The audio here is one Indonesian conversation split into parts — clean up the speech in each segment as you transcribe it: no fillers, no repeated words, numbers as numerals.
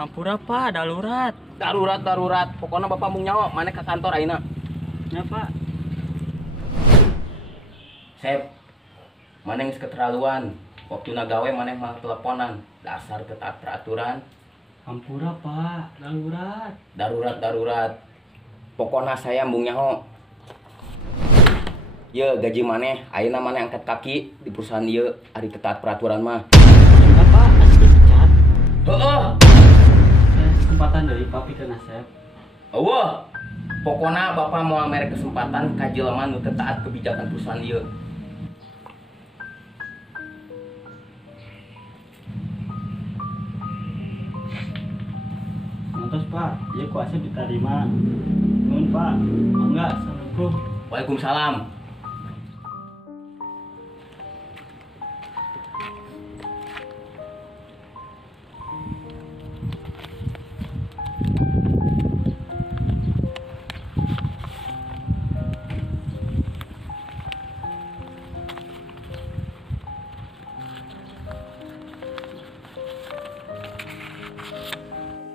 Hampura Pak, darurat. Darurat. Pokoknya bapak mau nyawa, mana ke kantor aina. Ya Pak. Sep, mana yang keterlaluan. Waktu nagawe mana yang malah teleponan. Dasar ketat peraturan. Hampura Pak, darurat. Darurat. Pokoknya saya mau nyawa. Ya gaji mana, ayeuna mana angkat kaki di perusahaan ieu ari ketat peraturan mah. Enggak Pak, asli dicat. Heeh. Kesempatan dari papi ke Nasep. Eueuh. Pokoknya bapak mau mere kesempatan ka jelema nu teu taat kebijakan perusahaan ieu. Mantos Pak, iya ku Asep diterima. Nuhun Pak. Enggak, assalamualaikum. Waalaikumsalam.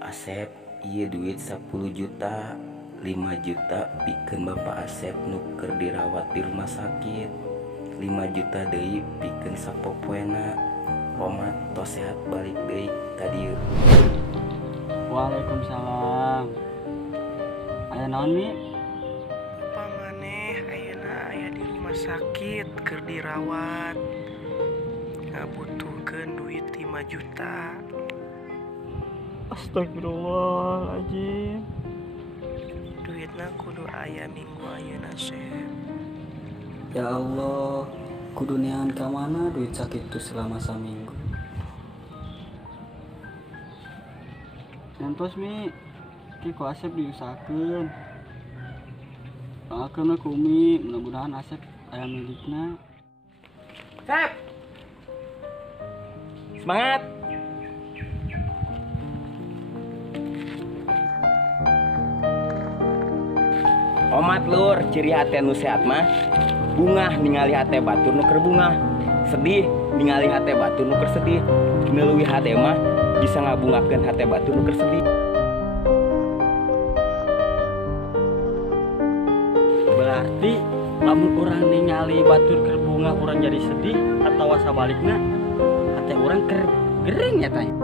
Asep, iya duit 10 juta 5 juta pikeun bapak Asep nuker dirawat di rumah sakit 5 juta deui pikeun sapopoena Roma tos sehat balik deui ka dieu. Waalaikumsalam. Aya naon Mi? Pamaneh ayeuna aya di rumah sakit keur dirawat. Ngabutuhkeun duit 5 juta. Astagfirullahaladzim. Duitna kudu aya minggu ayeuna Sep. Ya Allah, kudu neangan ka mana duit sakit itu selama saminggu. Ngantos Mi, ki ku Asep diusahakeun. Doakeun ku Umi, mudah-mudahan Asep aya milikna. Sep. Semangat. Omat lur, ciri hati nu sehat mah bungah ningali hati batur nu keur bungah, sedih ningali hati batur nu keur sedih, neuleuwih hade mah bisa ngabungakeun hati batur nu keur sedih. Berarti lamun urang ningali batur keur bunga urang jadi sedih atawa sabalikna hati urang keur gering ya tanya.